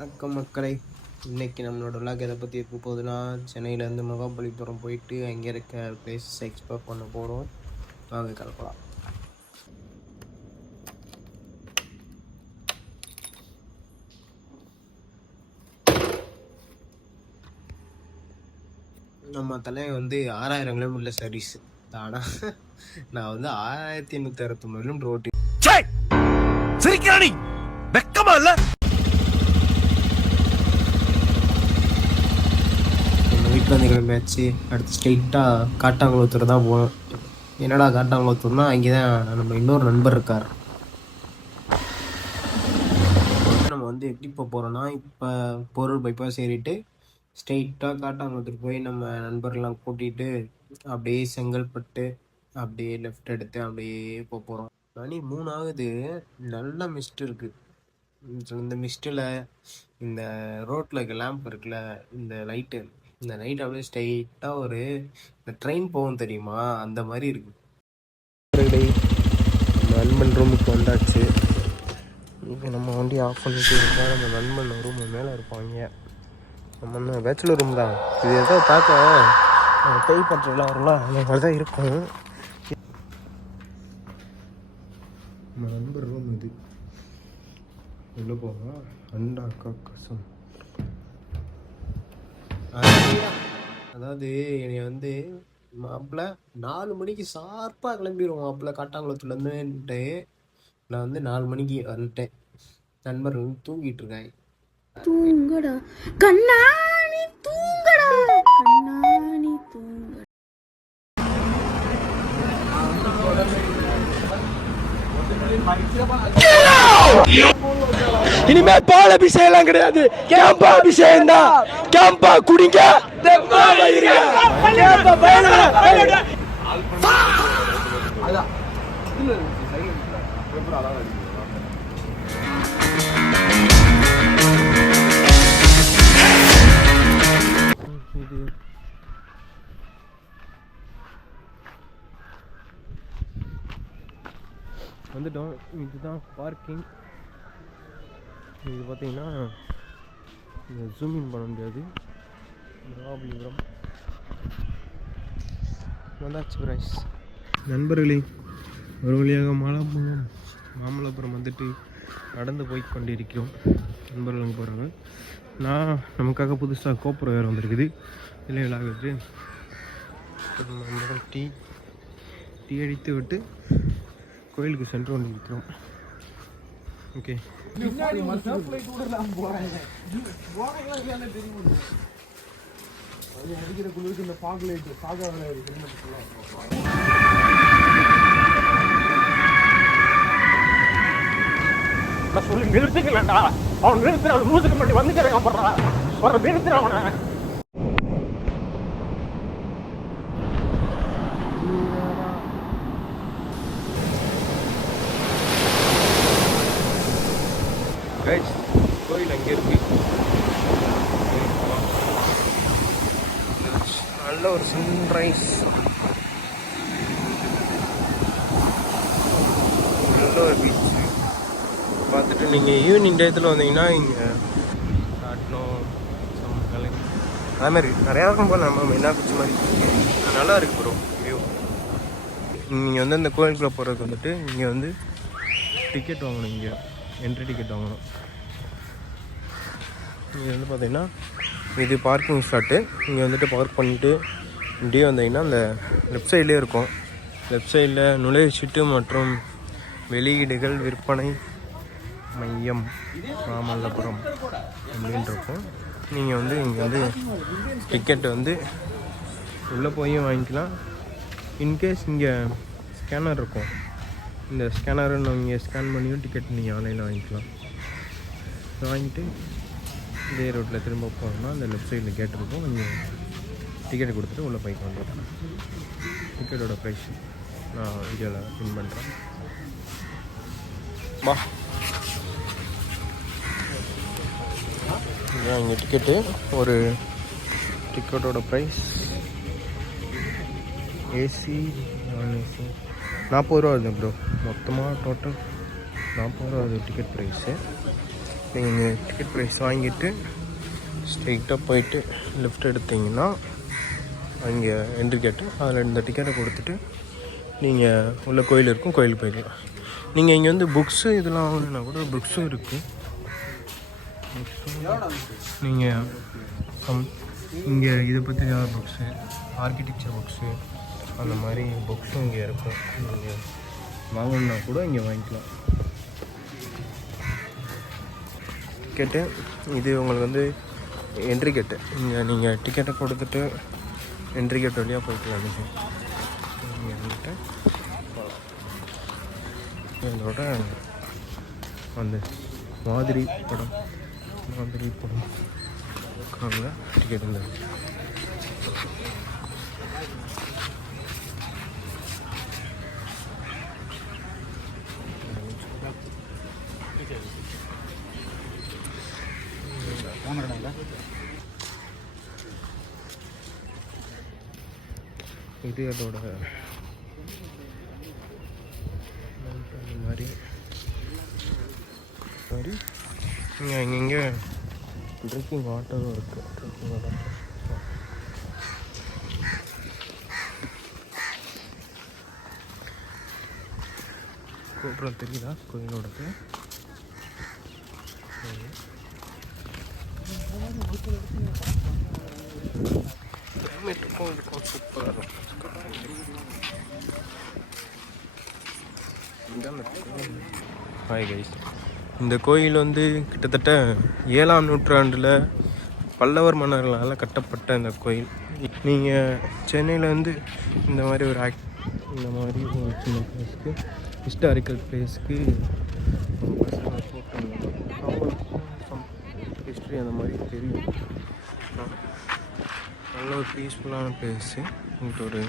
வணக்கம் மக்களை. இன்றைக்கி நம்மளோட விளாக் எதை பற்றி இருக்க போகுதுன்னா, சென்னையிலேருந்து மகாபலிபுரம் போயிட்டு அங்கே இருக்க பிளேஸஸ் எக்ஸ்ப்ளோர் பண்ண போகிறோம். வாங்க கிளப்பலாம். நம்ம தலையை 6000 கிலோமீட்டர் சர்வீஸ். ஆனால் நான் 1869 கிலோமீட்டர் ஓட்டி சிரிக்கிறானி வெக்கமா இல்லை? வீட்டில் மேட்ச்சு அடுத்து ஸ்ட்ரெயிட்டாக காட்டாங்குளத்தூர் தான் போகணும். என்னடா காட்டாங்குளத்தூர்னா, அங்கே தான் நம்ம இன்னொரு நண்பர் இருக்கார். நம்ம எப்படி இப்போ போகிறோன்னா, இப்போ பொருள் பைபாஸ் ஏறிட்டு ஸ்ட்ரெயிட்டாக காட்டாங்குளத்தூர் போய் நம்ம நண்பர்லாம் கூட்டிகிட்டு அப்படியே செங்கல்பட்டு அப்படியே லெஃப்ட் எடுத்து அப்படியே போகிறோம். மணி 3 ஆகுது. நல்ல மிஸ்ட் இருக்குது. இந்த மிஸ்ட்டில் இந்த ரோட்டில் இருக்க லேம்ப் இருக்குல்ல, இந்த லைட்டு அப்படியே ஸ்ட்ரைட்டாக இந்த ட்ரெயின் போகும் தெரியுமா, அந்த மாதிரி இருக்குது. நம்ம நண்பன் ரூமுக்கு வந்தாச்சு. இப்போ நம்ம வண்டி ஆஃப் பண்ணிட்டு இருந்தால் நம்ம நண்பன் ரூம் மேலே இருப்பாங்க. நம்ம பேச்சுலர் ரூம் தான் இது. ஏதோ பார்க்க பேய் பற்றலாம் வரும்ல, அந்த மாதிரி தான் இருக்கும். நம்ம நண்பர் ரூம் இது. உள்ளே போக அண்டா கசம். அதாவது என்னை மாப்பிள்ள 4 மணிக்கு ஷார்ப்பாக கிளம்பிடுவோம். மாப்பிள்ள காட்டாங்குளத்துலேருந்துட்டு நான் 4 மணிக்கு வந்துட்டேன். நண்பர் தூங்கிட்டு இருக்காங்க. தூங்கடா கண்ணாணி, தூங்கடா கண்ணாணி, தூங்கடா. இனிமே பால் அபிஷேகம் கிடையாது, கேம்பா அபிஷேகம் தான். கேம்பா குடிங்க. வந்துட்டோம். இதுதான் பார்க்கிங். இது பார்த்தீங்கன்னா ஜூம் இன் பண்ண முடியாது. மகாபலிபுரம் வந்தாச்சு பிரைஸ். நண்பர்களே, ஒரு வழியாக மாமல்லபுரம் நடந்து போய் கொண்டிருக்கிறோம். நண்பர்கள் அங்கே போகிறாங்க. நமக்காக புதுசாக கோப்புரம் வேறு வந்திருக்குது. இதில் விளாகுது. டீ அடித்து விட்டு கோயிலுக்கு சென்று கொண்டு இருக்கிறோம். ஓகே, அடிக்கிற குளிருக்கு இந்த பாக் லைட்டு சொல்லி நிறுத்துக்கலடா. அவன் நிறுத்துற மூசுக்கு மட்டும் வந்துக்கிறேன். அப்புறம் நிறுத்துற அவனை. கோயில் அங்கே இருக்கு. நல்ல ஒரு சன்ரைஸ், நல்ல ஒரு பீச் பார்த்துட்டு நீங்கள் ஈவினிங் டயத்தில் வந்தீங்கன்னா இங்கே காட்டணும் அதே மாதிரி நிறையா இருக்கும் போல். நம்ம மீனாக்குச்சி மாதிரி நல்லா இருக்கு ப்ரோ வியூ. நீங்கள் இந்த கோயிலுக்குள்ளே போகிறதுக்கு இங்கே டிக்கெட் வாங்கணும். இங்கே என்ட்ரி டிக்கெட் வாங்கணும். இங்கே பார்த்தீங்கன்னா இது பார்க்கிங் ஸ்லாட்டு. இங்கே பார்க் பண்ணிவிட்டு இப்படியே வந்தீங்கன்னா அந்த லெஃப்ட் சைட்லேயே இருக்கும். லெஃப்ட் சைடில் நுழைவுச்சீட்டு மற்றும் வெளியீடுகள் விற்பனை மையம் மாமல்லபுரம் அப்படின்னு இருக்கும். நீங்கள் இங்கே டிக்கெட்டு உள்ளே போய் வாங்கிக்கலாம். இன்கேஸ் இங்கே ஸ்கேனர் இருக்கும். இந்த ஸ்கேனரை நீங்கள் ஸ்கேன் பண்ணியும் டிக்கெட் நீங்கள் ஆன்லைனில் வாங்கிக்கலாம். வாங்கிட்டு இதே ரோட்டில் திரும்ப போகணும்னா அந்த லெஃப்ட் சைடில் கேட் இருக்கும். நீங்கள் டிக்கெட் கொடுத்துட்டு உள்ளே போய்க்கு வந்துடுறேன். டிக்கெட்டோட ப்ரைஸ் நான் வீடியோவில் பின் பண்ணுறேன். வா, இதுதான் இங்கே டிக்கெட்டு. ஒரு டிக்கெட்டோட ப்ரைஸ் ஏசி நான் ஏசி 40 ரூபா வருது ப்ரோ. மொத்தமாக டோட்டல் 40 ரூபா வருது டிக்கெட் ப்ரைஸு. நீங்கள் டிக்கெட் ப்ரைஸ் வாங்கிட்டு ஸ்ட்ரெயிட்டாக போயிட்டு லெஃப்ட் எடுத்தீங்கன்னா அங்கே என்ட்ரி கேட்டு அதில் இந்த டிக்கெட்டை கொடுத்துட்டு நீங்கள் உள்ள கோயில் இருக்கும், கோயிலுக்கு போய்க்கலாம். நீங்கள் இங்கே வந்து புக்ஸு இதெல்லாம் வாங்கினா கூட புக்ஸும் இருக்குது. நீங்கள் இங்கே இதை பற்றி புக்ஸு, ஆர்கிடெக்சர் புக்ஸு அந்த மாதிரி புக்ஸும் இங்கே இருக்கும். நீங்கள் வாங்கணுன்னா கூட இங்கே வாங்கிக்கலாம். டிக்கெட்டு இது உங்களுக்கு வந்து என்ட்ரி கேட்டு. இங்கே நீங்கள் டிக்கெட்டை கொடுத்துட்டு என்ட்ரி கேட் வழியாக போய்க்கலாம். நீங்கள் வந்துட்டு இதோட அந்த மாதிரி படம் டிக்கெட் இந்த இது அதோட மாதிரி இங்கே ட்ரிங்கிங் வாட்டரும் இருக்குது. ட்ரிங்கிங் வாட்டர் கூட்டுறது தெரியுதா கோயிலோடது? கிளைமேட்டுக்கும் இதுக்கும் சூப்பராக இருக்கும். ஹாய் கைஸ், இந்த கோயில் வந்து கிட்டத்தட்ட 7ஆம் நூற்றாண்டில் பல்லவர் மன்னர்களால் கட்டப்பட்ட இந்த கோயில். நீங்கள் சென்னையில் இந்த மாதிரி ஒரு இந்த மாதிரி ஒரு சின்ன பிளேஸ்க்கு, ஹிஸ்டாரிக்கல் பிளேஸ்க்கு அவங்களுக்கும் ஹிஸ்ட்ரி அந்த மாதிரி தெரியும். நல்ல ஒரு பீஸ்ஃபுல்லான பிளேஸு. இங்கிட்ட ஒரு